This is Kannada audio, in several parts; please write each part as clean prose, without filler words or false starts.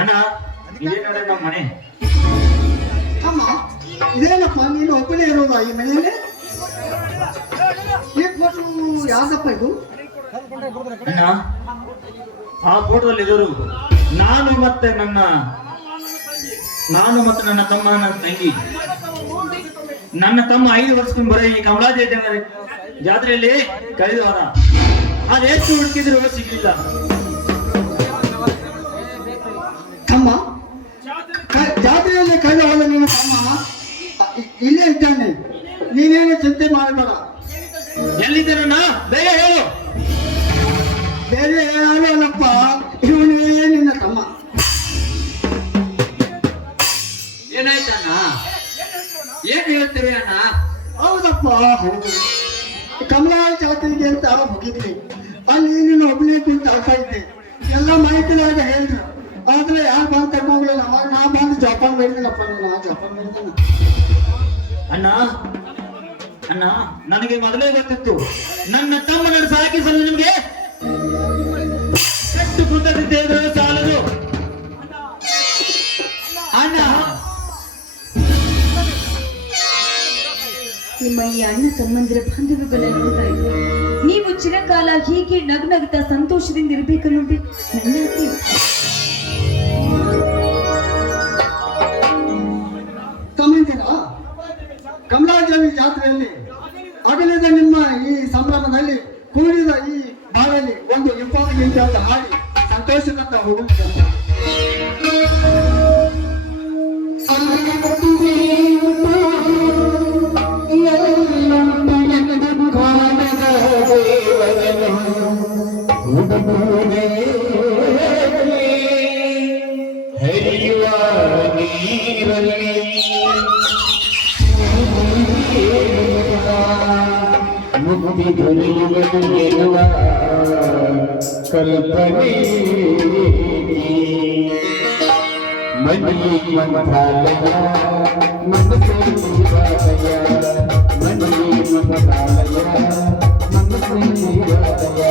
ಅಣ್ಣ ಇದೇ ನೋಡಿ ನಮ್ಮ ಮನೆ. ಅಮ್ಮ ಇದೇನಪ್ಪ ನೀನು ಒಬ್ಬನೇ ಇರೋದಾ ಈ ಮನೆಯಲ್ಲಿ? ಈ ಫೋಟೋ ಯಾವ್ದಪ್ಪ ಇದು? ಅಣ್ಣ ಆ ಫೋಟೋದಲ್ಲಿ ಇರೋರು ನಾನು ಮತ್ತೆ ನನ್ನ ತಮ್ಮ ನನ್ನ ತಂಗಿ. ನನ್ನ ತಮ್ಮ 5 ವರ್ಷದ ಬರೀ ಈ ಕಮಲಾದೇವಿ ಜಾತ್ರೆಯಲ್ಲಿ ಕಳೆದ ವಾರ ಅದೆಷ್ಟು ಹುಡುಕಿದ್ರು ಸಿಗ್ಲಿಲ್ಲ. ತಮ್ಮ ಜಾತ್ರೆಯಲ್ಲಿ ಕಳೆದ ಹೋದ ನೀನು ತಮ್ಮ ಇಲ್ಲೇ ಇದ್ದಾನೆ, ನೀನೇನು ಚಿಂತೆ ಮಾಡಬೇಡ. ಎಲ್ಲಿದ್ದಾನಣ್ಣ ಬೇಗ ಹೇಳು. ಬೇರೆ ಯಾರು ಅಲ್ಲಪ್ಪ, ಇವನೇ ನಿನ್ನ ತಮ್ಮ. ಏನಾಯ್ತಣ್ಣ, ಏನ್ ಹೇಳ್ತೀರಿ ಅಣ್ಣ? ಹೌದಪ್ಪ ಹೌದು, ಕಮಲಾ ಜಾತ್ರೆಗೆ ಅಂತ ಹೋಗಿದ್ವಿ. ಅಲ್ಲಿ ನೀನು ಒಬ್ಬನೇ ಕುಂತ ಆಗ್ತಾ ಇದ್ದೆ. ಎಲ್ಲ ಮಾಹಿತಿಯಾಗ ಹೇಳಿದ್ರು, ಆದ್ರೆ ಯಾರು ಬಂದು ಕರ್ಕೊಂಡ್ಲಿಲ್ಲ. ಅವಾಗ ನಾ ಬಂದು ಜೋಪಾನ ಬೇಡ್ತೀನಪ್ಪ, ನೀನು ಜೋಪಾನ ಬೇಡ್ತೀನಿ. ಅಣ್ಣ ಅಣ್ಣ ನನಗೆ ಮೊದಲೇ ಗೊತ್ತಿತ್ತು ನನ್ನ ತಮ್ಮನನ್ನು ಸಾಕಿಸಲು ನಿಮಗೆ ಎಷ್ಟು ಕೃತಜ್ಞತೆ ಇದ್ರೂ ಸಾಲದು. ಅಣ್ಣ ನಿಮ್ಮ ಈ ಅಣ್ಣ ತಮ್ಮಂದಿರ ಬಾಂಧವ್ಯಗಳನ್ನು ನೋಡ್ತಾ ಇದ್ದೆ. ನೀವು ಚಿರಕಾಲ ಹೀಗೆ ನಗ್ನಗ್ತಾ ಸಂತೋಷದಿಂದ ಇರಬೇಕನ್ನೋದೇ ನನ್ನ ಆಸೆ. ತಮ್ಮಂದಿರ, ಕಮಲಾದೇವಿ ಜಾತ್ರೆಯಲ್ಲಿ ಅಗಲಿದ ನಿಮ್ಮ ಈ ಸಂಭ್ರಮದಲ್ಲಿ ಕೂಡಿದ ಈ ಬಾಳಲ್ಲಿ ಒಂದು ಇಂಪಾದ ಗೀತೆಯನ್ನು ಹಾಡಿ ಸಂತೋಷದಿಂದ ಹೋಗುತ್ತದೆ. ಹರಿಯುವ ನೀರಲ್ಲಿ ಮುಕ್ತಿ ದೊರೆಯುವುದು ಎನ್ನುವ ಕಲ್ಪನೆ ಮನಿ ಮಂತ್ರಾಲಯ ಮನಸ್ಸೇ ದೇವಾಲಯ, ಮನಿ ಮಂತ್ರಾಲಯ ಮನಸ್ಸೇ ದೇವಾಲಯ.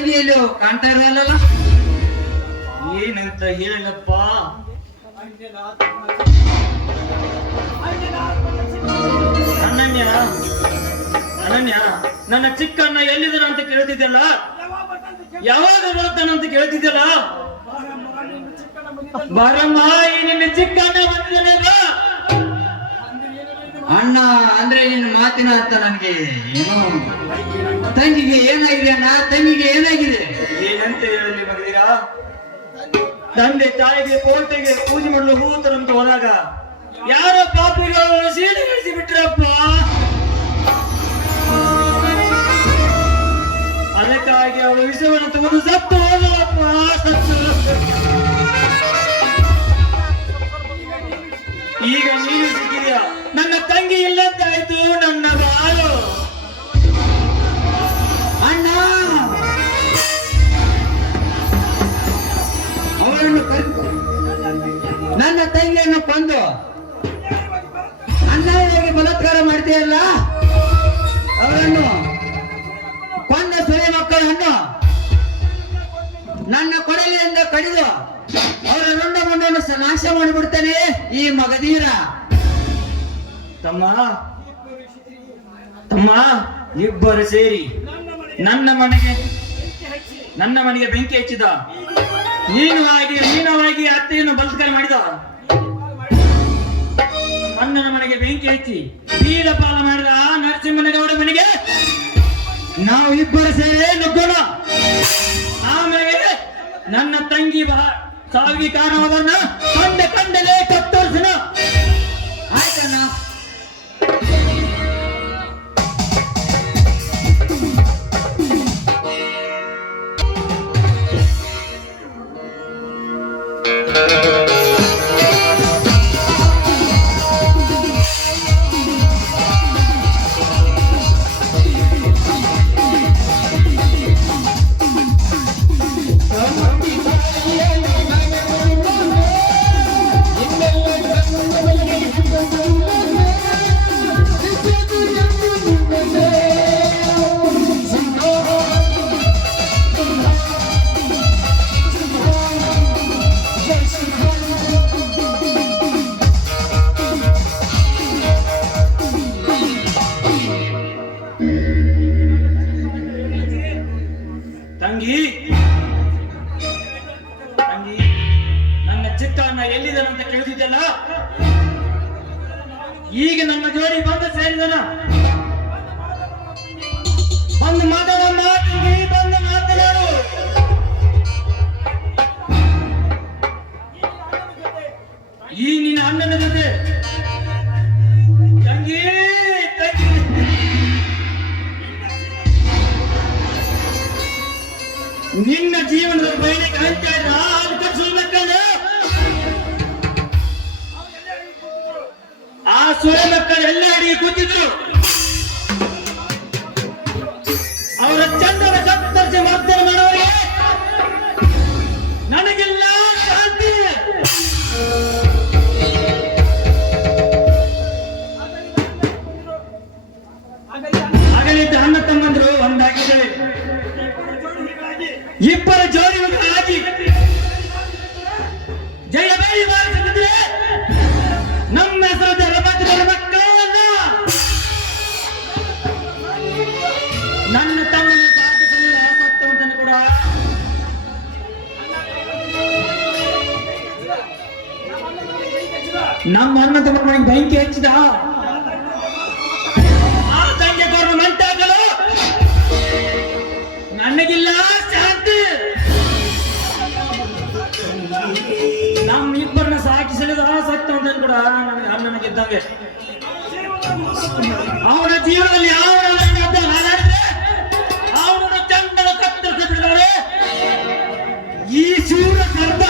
ತಂಗಿಯಲ್ಲಿ ಕಾಣ್ತಾ ಇರಲ್ಲ. ಏನಂತ ಹೇಳಪ್ಪ? ಅನನ್ಯ, ಅನನ್ಯ, ನನ್ನ ಚಿಕ್ಕಣ್ಣ ಎಲ್ಲಿದ್ದಾನ ಅಂತ ಕೇಳ್ತಿದ್ದಲ್ಲ, ಯಾವಾಗ ಬರ್ತಾನಂತ ಕೇಳ್ತಿದ್ದಲ್ಲ. ಬಾರಮ್ಮ, ಈ ನಿನ್ನ ಚಿಕ್ಕಣ್ಣ ಬಂದಿದ್ದಾನೆ ಬಾ. ಅಣ್ಣ ಅಂದ್ರೆ ನಿನ್ನ ಮಾತಿನ ಅಂತ ನನಗೆ ಏನು. ತಂಗಿಗೆ ಏನಾಗಿದೆ ಅಣ್ಣ? ತಂಗಿಗೆ ಏನಾಗಿದೆ? ಏನಂತ ಹೇಳಲಿ ಮಗದಿರಾ? ತಂದೆ ತಾಯಿಗೆ ಕೋಟೆಗೆ ಪೂಜೆ ಮಾಡಲು ಹೋತರಂತ ಹೋದಾಗ ಯಾರೋ ಪಾಪಿಗಳು ಸೀಳೆಗಿಳಿಸಿ ಬಿಟ್ರಪ್ಪ. ಅದಕ್ಕಾಗಿ ಅವಳು ವಿಷವನ್ನು ತಗೊಂಡು ಸತ್ತು ಹೋದಳಪ್ಪ, ಸತ್ತು. ಈಗ ನೀನು ಸಿಕ್ಕಿದ್ಯಾ, ನನ್ನ ತಂಗಿ ಇಲ್ಲಂತಾಯ್ತು ನನ್ನ ಬಾಳು. ಅಣ್ಣ ಅವಳನ್ನು ಕರೆದು ನನ್ನ ತಂಗಿಯನ್ನು ಕೊಂದು ಅನ್ಯಾಯವಾಗಿ ಬಲಾತ್ಕಾರ ಮಾಡ್ತೀಯಲ್ಲ, ಅವರನ್ನು ಕೊಂದ ಸೊಳೆ ಮಕ್ಕಳನ್ನು ನನ್ನ ಕೊಡಲಿಯಿಂದ ಕಡಿದು ಅವರ ರುಂಡ ಮುಂಡನ್ನು ನಾಶ ಮಾಡಿಬಿಡ್ತಾನೆ ಈ ಮಗಧೀರ. ತಮ್ಮ ತಮ್ಮ ಇಬ್ಬರು ಸೇರಿ ನನ್ನ ಮನೆಗೆ ಬೆಂಕಿ ಹಚ್ಚಿದ. ನೀನವಾಗಿ ಅತ್ತೆಯನ್ನು ಬಲಾತ್ಕಾರ ಮಾಡಿದ. ಅಣ್ಣನ ಮನೆಗೆ ಬೆಂಕಿ ಹಚ್ಚಿ ಬೀದ ಪಾಲ ಮಾಡಿದ ನರಸಿಂಹನಗೌಡ ಮನೆಗೆ ನಾವು ಇಬ್ಬರು ಸೇರಿ ನುಗ್ಗೋಣ. ಆಮೇಲೆ ನನ್ನ ತಂಗಿ ಸಾವಿಗೆ ಕಾರಣವಾದನ್ನ ಕಂಡಲೇ ಕತ್ತರಿಸೋಣ. ಆಯ್ತಣ್ಣ. ತಂಗಿ, ನನ್ನ ಚಿಕ್ಕಣ್ಣ ಎಲ್ಲಿದ್ದಾನಂತ ಕೇಳ್ತಿದ್ದಲ್ಲ, ಈಗ ನಮ್ಮ ಜೋಡಿ ಬಂದು ಸೇರಿದನ. ಬಂದು ಮಾತಾಡಮ್ಮ ತಂಗಿ, ಬಂದು ಮಾತನಾಡು. ಈ ನಿನ್ನ ಅಣ್ಣನ ಜೊತೆ ತಂಗಿ ನಿನ್ನ ಜೀವನದ ಬಯಲಿ ಕಾಣ್ತಾ ಇದ್ರ ಆ ಸೊಳೆ ಮಕ್ಕಳು ಎಲ್ಲ ಅಡಿಗೆ ಕೂತಿದ್ರು. ಅವರ ಚಂದನ ಕತ್ತರಿಸಿ ಮಾತನ್ನು ಮಾಡೋರಿಗೆ ನನಗೆಲ್ಲ ಶಾಂತಿ. ಆಗಲಿದ್ದ ಅಣ್ಣ ತಮ್ಮಂದ್ರು ಒಂದಾಗಿದ್ದಾರೆ. ಇಬ್ಬರ ಜೋಡಿ ಹಾಕಿ ಜಯಬೇಡಿ ಬಾರಿಸಿದ್ರೆ ನಮ್ಮ ಹೆಸರು ಜಲಭದ್ರರ ಮಕ್ಕಳನ್ನ ನನ್ನ ತಮ್ಮನ ಸಾಧಿಸಲು ಆಸಕ್ತವಂತನು ಕೂಡ ನಮ್ಮ ಅಣ್ಣ ತಮ್ಮ ಬೆಂಕಿ ಹಚ್ಚಿದ. ಆ ತಂದೆ ಕೊರನು ಮಂಟಾಗಲು ನನಗಿಲ್ಲ ಶಾಂತಿ. ನಮ್ಮ ಇಬ್ಬರನ್ನ ಸಾಕಿಸಲಿದ ಸತ್ತವಂತನು ಕೂಡ ನನಗೆ ಅಣ್ಣನಿಗಿದ್ದಂಗೆ. ಅವನ ಜೀವನದಲ್ಲಿ ಅವನನ್ನು ಚಂದನ ಕತ್ತರಿಸಿದ್ದಾರೆ ಈ ಶೂರ ಸರ್ಪ.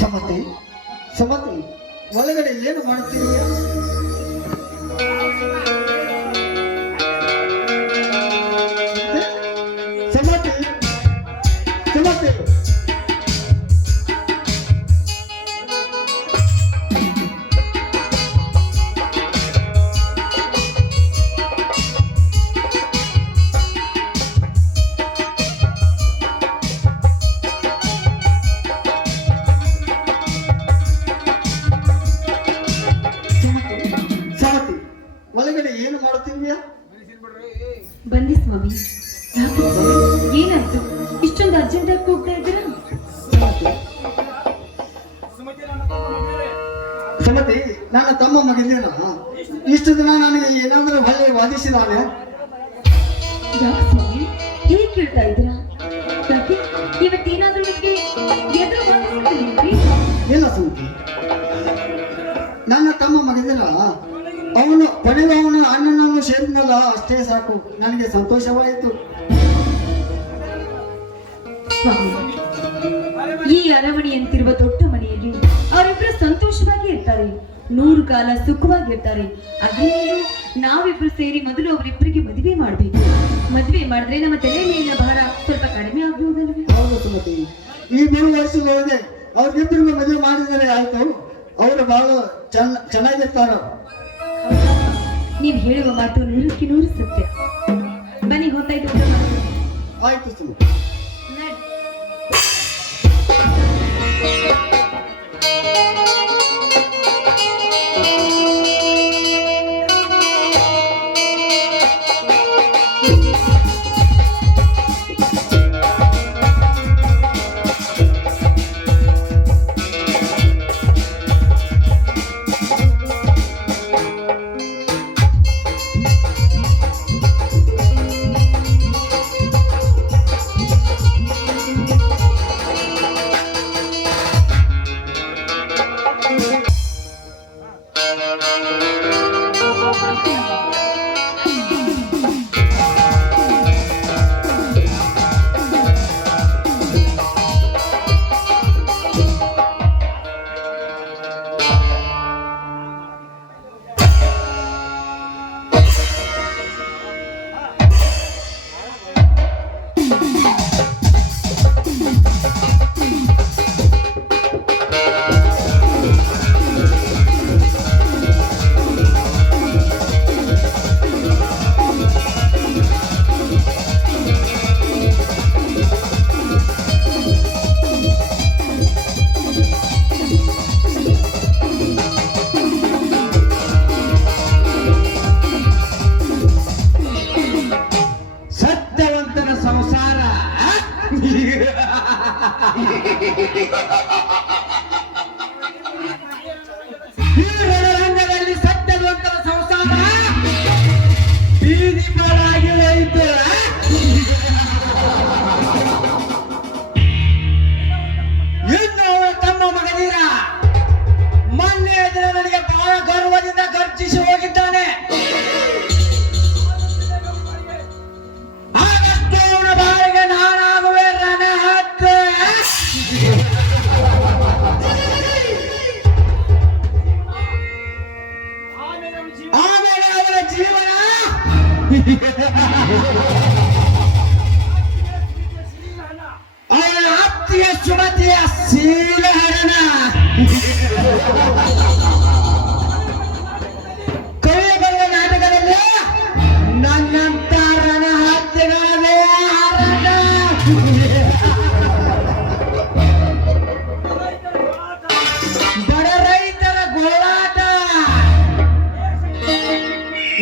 ಸಮತೆ ಹೊರಗಡೆ ಏನು ಮಾಡುತ್ತೀವಿ? ಬಂದಿ ಸ್ವಾಮಿ. ಯಾಕೆ ಸ್ವಾಮಿ? ಏನಾಯ್ತು? ಇಷ್ಟೊಂದು ಅರ್ಜೆಂಟ್ ಆಗಿ ಕೂಗ್ತಾ ಇದ್ದೀರಾ? ಸುಮತಿ, ನನ್ನ ತಮ್ಮ ಮಗನೇನ ಇಷ್ಟು ದಿನ ನನಗೆ ಏನಾದ್ರೂ ಹೊಳೆ ವಾದಿಸಿದಾನೆ? ಯಾಕೆ ಸ್ವಾಮಿ ಹೇಗೆ ಕೇಳ್ತಾ ಇದ್ದೀರಾ? ಯಾಕೆ ಇವತ್ತೇನಾದ್ರೂ ನಿಮಗೆ ಎದುರು ಬಂದಿದ್ದೀರಿ? ಇಲ್ಲ ಸುಮತಿ, ನನ್ನ ತಮ್ಮ ಮಗನೇನ ಅವನು ಕೊನೆಗೂ ಅವನ ಅಣ್ಣನನ್ನು ಸೇರಿದ್ನಲ್ಲ, ಅಷ್ಟೇ ಸಾಕು, ನನಗೆ ಸಂತೋಷವಾಯಿತು. ಸ್ವಾಮಿ, ಈ ಅರಮನೆಯಂತಿರುವ ದೊಡ್ಡ ಮನೆಯಲ್ಲಿ ಅವರಿಬ್ರು ಸಂತೋಷವಾಗಿ ಇರ್ತಾರೆ, 100 ಕಾಲ ಸುಖವಾಗಿರ್ತಾರೆ. ಅದರಲ್ಲೂ ನಾವಿಬ್ರು ಸೇರಿ ಮೊದಲು ಅವರಿಬ್ಬರಿಗೆ ಮದುವೆ ಮಾಡಬೇಕು. ಮದುವೆ ಮಾಡಿದ್ರೆ ನಮ್ಮ ತಲೆ ಮೇಲಿನ ಭಾರ ಸ್ವಲ್ಪ ಕಡಿಮೆ ಆಗ್ಬಹುದಲ್ವೇ? ಹೌದು ಸುಮತಿ, ಈ 3 ವರ್ಷದೊಳಗೆ ಅವ್ರಿಬ್ಬರಿಗೂ ಮದುವೆ ಮಾಡಿದರೆ ಆಯ್ತು, ಅವರು ಬಹಳ ಚೆನ್ನಾಗಿರ್ತಾರ. ನೀವು ಹೇಳುವ ಮಾತು 100ಕ್ಕೆ 100 ಸತ್ಯ. ಬನ್ನಿ, ಹೊತ್ತಾಯ್ತು, ಊಟ ಮಾಡೋಣ. ಆಯ್ತು ಸುಮತಿ. ನಡಿ. ಸತ್ಯವಂತನ ಸಂಸಾರ ಈ ರಣರಂಗದಲ್ಲಿ ಸತ್ಯವಂತನ ಸಂಸಾರ ಬೀದಿ ಪಾಲಾಗಿ ಹೋಯಿತು. ಇನ್ನು ಅವರ ತಮ್ಮ ಮಗದೀರ ಮೊನ್ನೆಯ ದಿನ ನನಗೆ ಬಹಳ ಗರ್ವದಿಂದ ಗರ್ಜಿಸಿ ಹೋಗಿದ್ದಾನೆ. ಆಗಷ್ಟು ಅವನ ಬಾಯಿಗೆ ನಾನಾಗುವೆ ರಣಹದ್ದ. ಆಮೇಲೆ ಅವರ ಜೀವನ ಅವನ ಆಪ್ತಿಯ ಸುಮತಿಯ ಶೀಲಹರಣ. ಕವಿಗಳ ನಾಟಕದಲ್ಲಿ ನನ್ನಂತ ರಣಹತ್ಯೆಗಳೇ ಹಾರಾಟ. ಬಡ ರೈತರ ಗೋಳಾಟ.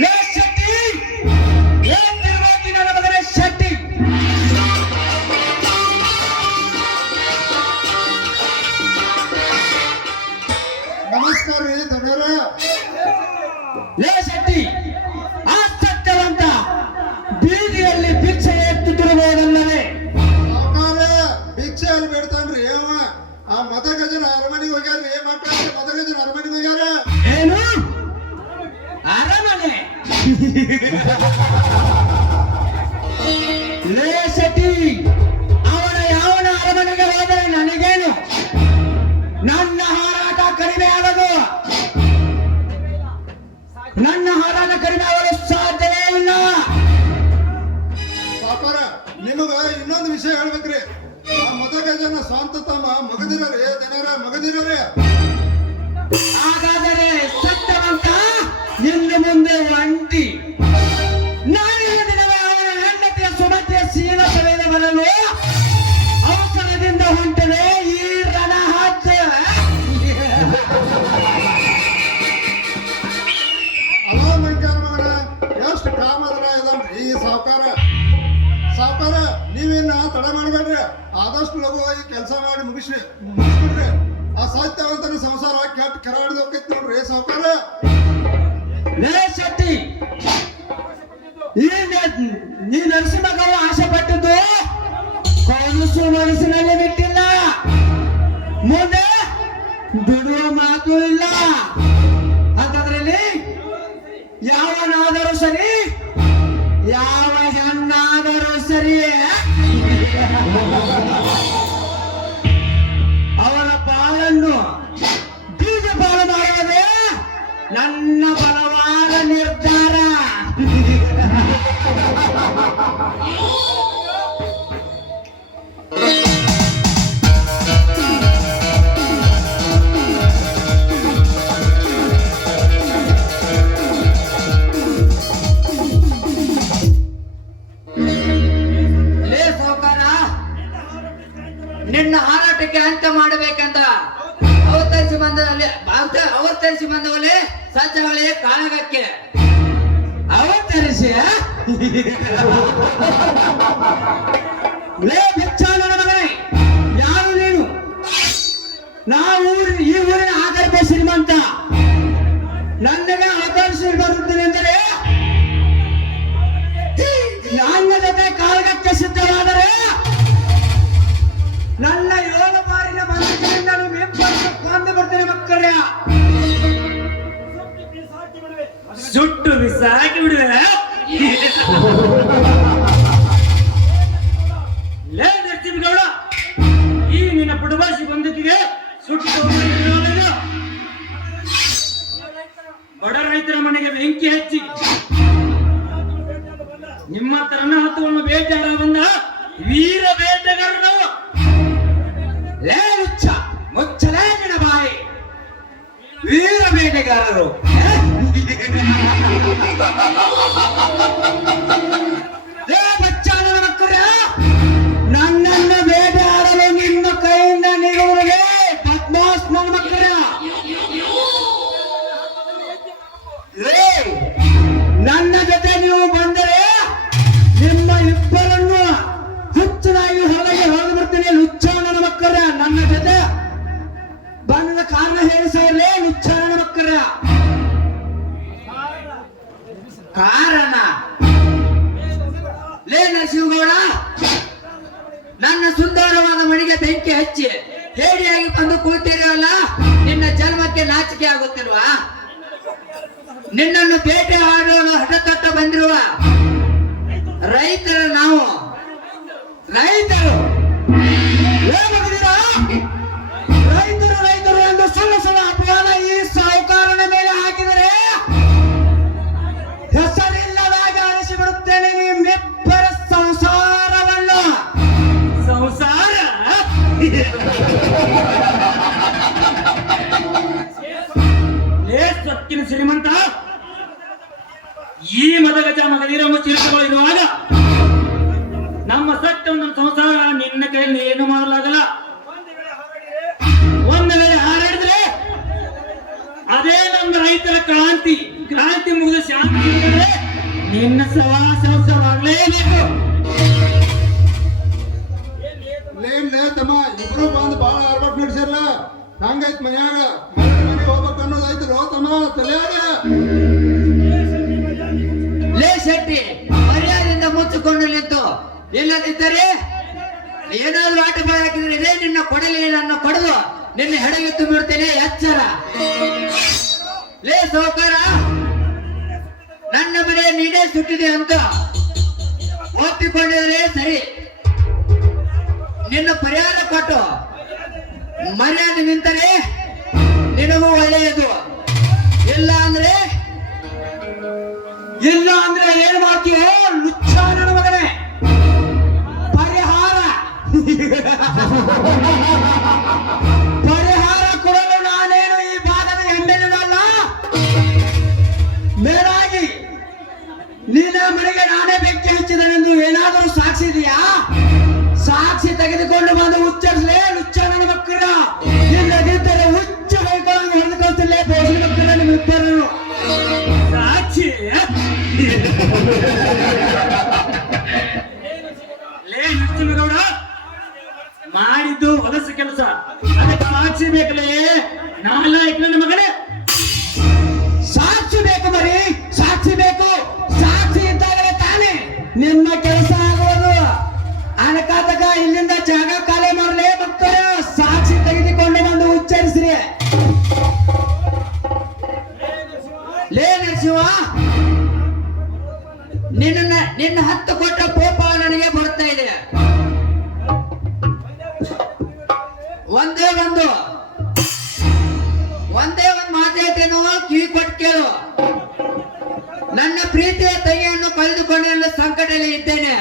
ಲೇ ಶೆಟ್ಟಿ, ಲೇ ತಿರುವಾಗಿ ನನ್ನ ಮಗನೇ ಶೆಟ್ಟಿ, ನಮಸ್ಕಾರ ರೀ ದೊಡ್ಡವರ. ಲೇ ಶೆಟ್ಟಿ, ಆ ಸತ್ಯವಂತ ಬೀದಿಯಲ್ಲಿ ಭಿಕ್ಷೆ ಎತ್ತುತ್ತಿರುವುದಲ್ಲವೇ? ಭಿಕ್ಷೆ ಅಲ್ಲಿ ಬೇಡ್ತಾನ್ರಿ ಅವ. ಆ ಮತಗಜನ ಅರಮನೆಗೆ ಹೋಗ್ಯಾರ್ರಿ, ಮಕ್ಕಳ ಮತಗಜನ ಅರಮನೆಗೆ ಹೋಗ್ಯಾರ. ಏನು ಅರಮನೆ? ಲೇ ಶೆಟ್ಟಿ, ಅವನ ಯಾವನ ಅರಮನೆಗೆ ಹೋದರೆ ನನಗೇನು? ನನ್ನ ಹಾರಾಟ ಕಡಿಮೆ ಆಗದು. ನನ್ನ ಹಾರಾಟ ಕಡಿಮೆ ಆಗಲು ಸಾಧ್ಯವೇ ಇಲ್ಲ. ಪಾಪರ, ನಿಮಗ ಇನ್ನೊಂದು ವಿಷಯ ಹೇಳ್ಬೇಕ್ರಿ. ಆ ಮತಗಜನ ಸ್ವಂತ ತಮ್ಮ ಮಗದಿರರಿ, ದಿನರ ಮಗದಿರರಿ. ಹಾಗಾದರೆ ಸತ್ಯವಂತ ಇನ್ನು ಮುಂದೆ ಒಂಟಿ. ನಾಳಿನ ದಿನವೇ ಅವನ ಹೆಂಡತಿಯ ಸುಮತಿಯ ಶೀಲ ಸವೆದ ಬರಲು ಅವಸರದಿಂದ ಹೊಂಟದೆ ಈ ರಣಹದ್ದ. ಅಲೋ ಮಂಕಾರ ಮಗನ, ಸಾವುಕಾರ ನೀವೇನ ತಡ ಮಾಡಬೇಡ್ರಿ, ಆದಷ್ಟು ಲಘು ಈ ಕೆಲಸ ಮಾಡಿ ಮುಗಿಸ್ಬಿಡ್ರಿ. ಆ ಸಾಹಿತ್ಯವಂತನ ಸಂಸಾರ ಕೆಟ್ಟ ಕೆರವಾಡ್ದು ಹೋಗ್ತೈತಿ ನೋಡ್ರಿ ಸಾವುಕಾರ. ಲೇ ಶೆಟ್ಟಿ, ನೀ ನರಸಿಂಹಗೌಡ ಆಸೆ ಪಟ್ಟದ್ದು ಕನಸು ಮನಸ್ಸಿನಲ್ಲಿ ಬಿಟ್ಟಿಲ್ಲ, ಮುಂದೆ ಬಿಡುವ ಮಾತು ಇಲ್ಲ ಅಂತದ್ರಲ್ಲಿ ಯಾವನಾದರೂ ಸರಿ, ಯಾವ ಹೆಣ್ಣಾದರೂ ಸರಿ ಅವರ ಪಾಲನ್ನು ಬೀಜ ಪಾಲು ಮಾಡುವುದೇ ನನ್ನ ಬಲವಾದ ನಿರ್ಧಾರ. ನಿನ್ನ ಹಾರಾಟಕ್ಕೆ ಅಂತ್ಯ ಮಾಡಬೇಕೆಂದ ಅವತರಿಸಿ ಬಂದವಲೇ ಸಜ್ಜಗಳೇ ಕಾಳಗಕ್ಕೆ ಅವತರಿಸಿ ಲೇ ಬೆಚ್ಚಾನನ ಮಗನೇ, ಯಾರು ನೀನು? ನಾವು ಈ ಊರಿನ ಆಗರ್ಭ ಶ್ರೀಮಂತ, ನನಗೆ ಅವತರಿಸಿ ಬರುತ್ತೇನೆಂದರೆ ನನ್ನ ಜೊತೆ ಕಾಳಗಕ್ಕೆ ಸಿದ್ಧರಾದರೆ ನನ್ನ 7 ಬಾರಿನ ಬಂಧುಗಳಿಂದ ಕೊಂದು ಬರ್ತೇನೆ ಮಕ್ಕಳೇ. ಸುಟ್ಟು ಬಿಸಾಕಿ ಬಿಡುವೆ. ಲೇ ನರಸಿಂಹಗೌಡ, ಈ ನಿನ್ನ ಪುಟಭಾಷಿ ಬಂದೂಕಿಗೆ ಸುಟ್ಟು ಬಡ ರೈತರ ಮನೆಗೆ ಬೆಂಕಿ ಹಚ್ಚಿ ನಿಮ್ಮ ತರನ ಹತ್ತವನ್ನು ಬೇಟೆಯಾಡ ಬಂದ ವೀರ ಬೇಟೆಗಾರರು. ಲೇ ಮುಚ್ಚಲೇ ನಿನ್ನ ಬಾಯಿ, ವೀರ ಬೇಟೆಗಾರರು. ಲೇ ಬಚ್ಚಾನನ ಮಕ್ಕಳೇ, ನನ್ನನ್ನು ಬೇಟೆಯಾಡಲು ನಿಮ್ಮ ಕೈಯಿಂದ ನೀಡುವುದೇ ಬದ್ಮಾಸ್ ನನ್ನ ಮಕ್ಕಳೇ. ನನ್ನ ಜೊತೆ ನೀವು ಬಂದರೆ ನಿಮ್ಮ ಇಬ್ಬರನ್ನು ಹುಚ್ಚನಾಗಿ ಹೊರಗೆ ಬರ್ತೀನಿ. ಲುಚ್ಚಾನನ ಮಕ್ಕಳ ನನ್ನ ಜೊತೆ ಬಂದ ಕಾರಣ ಹೇಳಿಸಲೇ ಲುಚ್ಚಾನನ ಮಕ್ಕಳ ಕಾರಣ. ಲೇ ನರಸಿಂಹಗೌಡ, ನನ್ನ ಸುಂದರವಾದ ಮನೆಗೆ ಬೆಂಕಿ ಹಚ್ಚಿ ಹೇಡಿಯಾಗಿ ಬಂದು ಕೂತಿರಲ್ಲ, ನಿನ್ನ ಜನ್ಮಕ್ಕೆ ನಾಚಿಕೆ ಆಗುತ್ತಿಲ್ವಾ? ನಿನ್ನನ್ನು ಬೇಟೆ ಆಡೋಣ ಹಠತಟ್ಟ ಬಂದಿರುವ ರೈತರ ನಾವು ರೈತರು ರೈತರು ಎಂದು ಸುಳ್ಳು ಅಪವಾದ ಈ ಸಾಹುಕಾರನ ಮೇಲೆ ಹಾಕಿದರೆ ಹೆಸರಿಲ್ಲದಾಗಿ ಅಳಿಸಿ ಬಿಡುತ್ತೇನೆ ನಿಮ್ಮಿಬ್ಬರ ಸಂಸಾರವನ್ನು. ಸಂಸಾರ ಸತ್ತಿನ ಶ್ರೀಮಂತ, ಈ ಮದಗಜ ಮಗದಿರ ಮುಚ್ಚಿರುವಾಗ ನಮ್ಮ ಸತ್ಯವನ್ನು ಸಂಸಾರ ನಿನ್ನ ಕೈಯಲ್ಲಿ ಏನು ಮಾಡಲಾಗಲ್ಲ. ಒಂದು ವೇಳೆ ಹಾರಾಡಿದ್ರೆ ಅದೇ ನಮ್ಮ ರೈತರ ಕ್ರಾಂತಿ ಮುಗಿದು ಶಾಂತಿ ನಿನ್ನ ಸಂಸಾರವಾಗಲೇಬೇಕು. ಲೇ ತಮ್ಮ, ಇಬ್ರು ಬಂದು ಬಾಳ ಆರ್ಭಟ್ ನಡೆಸಿರಲ್ಲ, ಹಂಗೈತ್ ಮನ್ಯಾಗ ಮನೆಗೆ ಹೋಗ್ಬೇಕು ಅನ್ನೋದಾಯ್ತು ರೋ ತಮ್ಮ ತಲೆಯಾಗ. ಲೇ ಶೆಟ್ಟಿ, ಮರ್ಯಾದೆಯಿಂದ ಮುಚ್ಚಿಕೊಂಡು ನಿಂತು, ಇಲ್ಲದಿದ್ದರೆ ಏನಾದ್ರೂ ಆಟ ಹಾಕಿದ್ರೆ ಇದೇ ನಿನ್ನ ಕೊಡಲಿ ನನ್ನ ಕೊಡದು ನಿನ್ನ ಹೆಡಗೆ ತುಂಬಿಡ್ತೇನೆ, ಎಚ್ಚರ. ಲೇ ಸೌಕಾರ, ನನ್ನ ಮನೆ ನೀನೇ ಸುಟ್ಟಿದೆ ಅಂತ ಒಪ್ಪಿಕೊಂಡಿದ್ರೆ ಸರಿ, ನಿನ್ನ ಪರಿಹಾರ ಕೊಟ್ಟು ಮರ್ಯಾದೆ ನಿಂತರೆ ನಿನಗೂ ಒಳ್ಳೆಯದು. ಇಲ್ಲ ಅಂದ್ರೆ ಏನ್ ಮಾಡ್ತೀಯೋ ಲುಚ್ಚಾನನ ಮಗನೇ? ಪರಿಹಾರ ಕೊಡಲು ನಾನೇನು ಈ ಭಾಗದ ಹೆಮ್ಮೆನಲ್ಲ. ಮೇಲಾಗಿ ನಿನ್ನ ಮನೆಗೆ ನಾನೇ ಬೆಂಕಿ ಹಚ್ಚಿದನೆಂದು ಏನಾದರೂ ಸಾಕ್ಷಿ ಇದೆಯಾ? ಸಾಕ್ಷಿ ತೆಗೆದುಕೊಂಡು ಬಂದು ಉಚ್ಚರಿಸಲೇ ಲುಚ್ಚಾನನ ಮಕ್ಕಳ. ಇಲ್ಲದಿದ್ದರೆ ಹುಚ್ಚ ಬೈಕೊಳ್ಳಂಗೆ ಹೊಡೆದು ಕಳಿಸಲೇ ಬೋಸಲಿ ಮಕ್ಕಳ ನಿಮ್ಮಿಬ್ಬರನ್ನು. ಸಾಕ್ಷಿ ಬೇಕಲೇ ನಾಲ ನನ್ನ ಮಗನೇ. ಸಾಕ್ಷಿ ಬೇಕು ಮರಿ, ಸಾಕ್ಷಿ ಬೇಕು. ಸಾಕ್ಷಿ ಇದ್ದಾಗಲೇ ತಾನೇ ನಿಮ್ಮ ಕೆಲಸ ಆಗೋದು. ಅನಕಾತಕ ಇಲ್ಲಿಂದ ಜಾಗ ಖಾಲಿ ಮಾಡಲೇ ಮಕ್ಕಳು. ಸಾಕ್ಷಿ ತೆಗೆದುಕೊಂಡು ಬಂದು ಉಚ್ಚರಿಸ್ರಿ. ಲೇ ನರಸಿಂಹ, ನಿನ್ನ 10 ಕೊಟ್ಟ ಕೋಪ ನನಗೆ ಬರ್ತಾ ಇದೆ. ಒಂದೇ ಒಂದು ಮಾತು ಹೇಳ್ತೇನೋ, ಕಿವಿ ಕೊಟ್ಟು ಕೇಳು. ನನ್ನ ಪ್ರೀತಿಯ ತಂಗಿಯನ್ನು ಕಳೆದುಕೊಂಡು ನನ್ನ ಸಂಕಟದಲ್ಲಿ ಇದ್ದೇನೆ.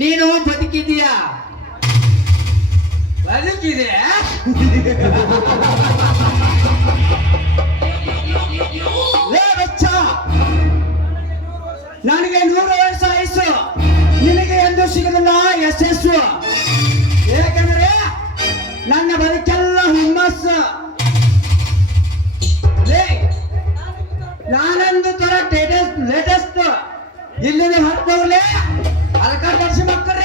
ನೀನು ಬದುಕಿದೀಯಾ? ಬದುಕಿದೆಯಾ? ಲೇ ಬಚ್ಚ, ನನಗೆ 100 ವರ್ಷ ಆಯಸ್ಸು, ನಿನಗೆ ಎಂದು ಸಿಗಲಿಲ್ಲ ಯಶಸ್ಸು. ಯಾಕಂದ್ರೆ ನನ್ನ ಬದುಕೆಲ್ಲ ಹುಮ್ಮಸ್ಸು. ನಾನೊಂದು ತರ ಲೇಟೆಸ್ಟ್ ಇಲ್ಲಿಂದ ಹೊರಟೋಗ್ಲೆ ಅದಕ್ಕ ವರ್ಷ ಮಕ್ಕಳ್ರ.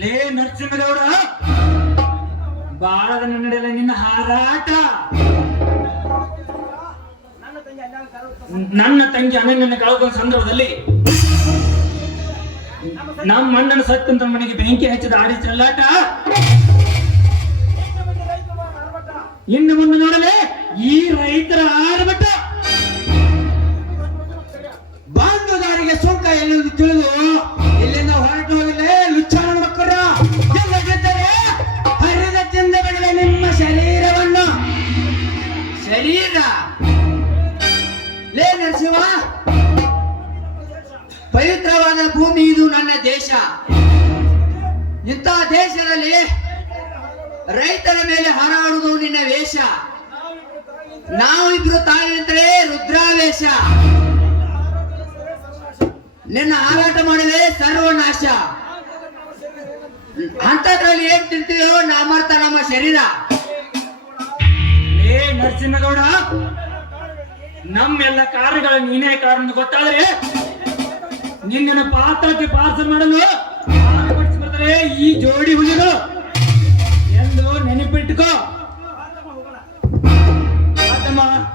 ಲೇ ನರಸಿಂಹಗೌಡ, ಬಾಳದ ನಡೆಯಲ್ಲ ನಿನ್ನ ಹಾರಾಟ. ನನ್ನ ತಂಗಿ ಅನನ್ಯನ ಕಳ್ಕೊಂಡ ಸಂದರ್ಭದಲ್ಲಿ ನಮ್ಮ ಅಣ್ಣನ ಸತ್ತಂತ ಮನೆಗೆ ಬೆಂಕಿ ಹಚ್ಚಿದ ಆಡಿ ಚೆಲ್ಲಾಟ. ಇನ್ನು ಮುಂದೆ ನೋಡಲೇ ಈ ರೈತರ ಆರ್ಭಟ. ಬಾಂಧು ದಾರಿಗೆ ಸುಂಕ ಎನ್ನುವುದು ತಿಳಿದು ಇಲ್ಲಿಂದ ಹೊರಟು ಹೋಗಲೇ ಲುಚ್ಚಾನ ಮಕ್ಕಳ. ಇಲ್ಲದಿದ್ದರೆ ಹರಿದ ತಿಂದ ಬಿಡಲೆ ನಿಮ್ಮ ಶರೀರವನ್ನು. ಶರೀರ ಲೇ ನರಸಿಂಹ, ಪವಿತ್ರವಾದ ಭೂಮಿ ಇದು ನನ್ನ ದೇಶ. ಇಂತಹ ದೇಶದಲ್ಲಿ ರೈತರ ಮೇಲೆ ಹಾರಾಡುವುದು ನಿನ್ನ ವೇಷ. ನಾವಿಬ್ರು ತಾಯಿದ್ರೆ ರುದ್ರಾವೇಶ. ನಿನ್ನ ಹಾರಾಟ ಮಾಡಿದ್ರೆ ಸರ್ವನಾಶ. ಅಂತದ್ರಲ್ಲಿ ಏನ್ ತಿಂತೀವೋ ನಾಮರ್ಥ ನಮ್ಮ ಶರೀರ. ಲೇ ನರಸಿಂಹಗೌಡ, ನಮ್ಮೆಲ್ಲ ಕಾರ್ಯಗಳ ನೀನೇ ಕಾರಣ ಗೊತ್ತಾದ್ರೆ ನಿನ್ನ ಪಾತ್ರಕ್ಕೆ ಪಾರ್ಸಲ್ ಮಾಡಲು ಬರ್ತಾರೆ ಈ ಜೋಡಿ ಹುಲಿಗಳು ಎಂದು ನೆನಪಿಟ್ಟುಕೋ.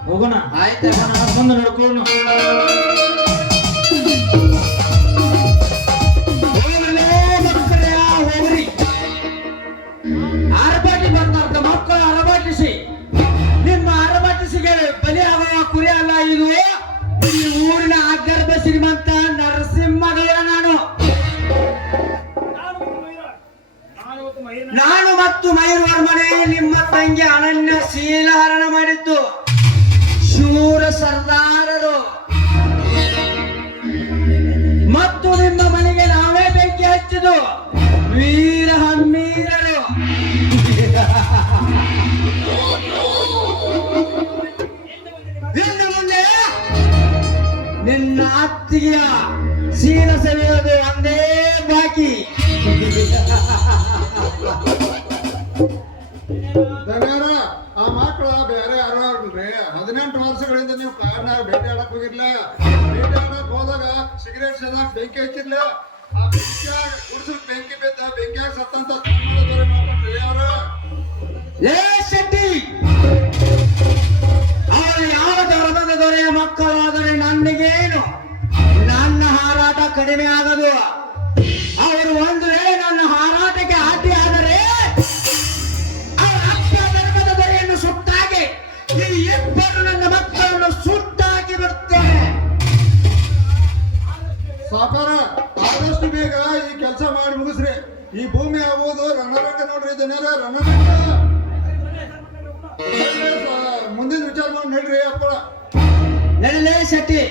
ಹೋಗೋಣ, ಆಯ್ತಾ? ಬಂದು ನೋಡ್ಕೊಂಡು ಹೋಗ್ರಿ. ಆರ್ಭಾಟಿ ಬರ್ತಾರ ಮಕ್ಕಳು ಅರಬಾಟಿಸಿ. ನಿಮ್ಮ ಅರಬಾಟಿಸಿಗೆ ಬಲಿ ಆಗುವ ಕುರಿ ಅಲ್ಲ ಇದು. ಈ ಊರಿನ ಆಗರ್ಭ ಶ್ರೀಮಂತ ನರಸಿಂಹಗೌಡ ನಾನು ಮತ್ತು ಮಯೂರ್ ಮನೆ ನಿಮ್ಮ ತಂಗಿ ಅನನ್ಯ ಶೀಲಹರಣ ಮಾಡಿದ್ದು ಶೂರ ಸರ್ದಾರರು. ಮತ್ತು ನಿಮ್ಮ ಮನೆಗೆ ನಾವೇ ಬೆಂಕಿ ಹಚ್ಚಿದ್ದು ವೀರ ಹಮ್ಮೀರರು. ಇನ್ನು ಮುಂದೆ ನಿನ್ನ ಅತ್ತಿಗೆಯ ಶೀಲ ಸವಿಯೋದು ಒಂದೇ ಬಾಕಿ. ದನಿಯಾರ, ಆ ಮಕ್ಕಳ ಬೇರೆ ಯಾರು ಅಲ್ರಿ. 18 ವರ್ಷಗಳಿಂದ ನೀವು ಕಾಡ್ನಾಗ ಭೇಟಿ ಆಡಕ್ ಹೋಗಿರ್ಲ. ಭೇಟಿ ಆಡಕ್ ಹೋದಾಗ ಸಿಗರೇಟ್ ಸೇದಾಕ್ ಬೆಂಕಿ ಹಚ್ಚಿರ್ಲ. ಆ ಬೆಂಕಿಯಾಗ ಗುಡ್ಸಲ್ ಬೆಂಕಿ ಬಿದ್ದ ಬೆಂಕಿಯಾಗ ಸತ್ತಂತ ದೊರೆ ಮಾಡ್ಕೊಂಡ್ರಿ ಯಾರು? ಏ ಶೆಟ್ಟಿ, ಅವರು ಯಾವ ಧರ್ಮದ ದೊರೆಯ ಮಕ್ಕಳಾದರೆ ನನಗೇನು? ನನ್ನ ಹಾರಾಟ ಕಡಿಮೆ ಆಗದು. ಅವರು ಒಂದು ವೇಳೆ ನನ್ನ ಹಾರಾಟಕ್ಕೆ ಅಡ್ಡಿ ಆದರೆ ಅವರ ಅಪ್ಪ ಧರ್ಮದ ದೊರೆಯನ್ನು ಸುಟ್ಟಾಗಿ ಈ ಇಬ್ಬರು ನನ್ನ ಮಕ್ಕಳನ್ನು ಸುಟ್ಟಾಕಿ ಬಿಡ್ತೇನೆ. ಸಾಕಾರ, ಆದಷ್ಟು ಬೇಗ ಈ ಕೆಲಸ ಮಾಡಿ ಮುಗಿಸ್ರಿ. ಈ ಭೂಮಿ ಆಗೋದು ರಣರಂಗ ನೋಡ್ರಿ. ದನಿಯಾರ, ರಣರಂಗ. ಮುಂದಿನ ವಿಚಾರ ಮಾಡಿ ನಡ್ರಿ ಅಪ್ಪ. ನಡಲೇ ಶೆಟ್ಟಿ.